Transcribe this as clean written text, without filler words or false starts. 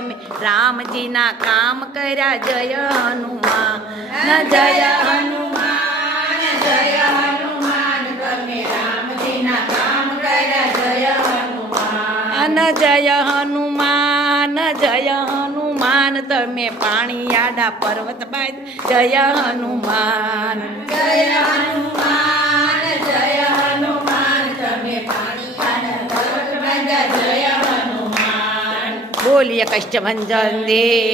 તમે રામજીના કામ કર્યા જય હનુમાન જય હનુમાન જય હનુમાન તમે રામજીના કામ કર્યા જય હનુમાન જય હનુમાન જય હનુમાન તમે પાણી આડા પર્વત બાંધ જય હનુમાન જય હનુમાન જય હનુમાન તમે પાણી આડા પર્વત બાંધ્યા જય હનુમાન બોલીએ કષ્ટભંજન દેવ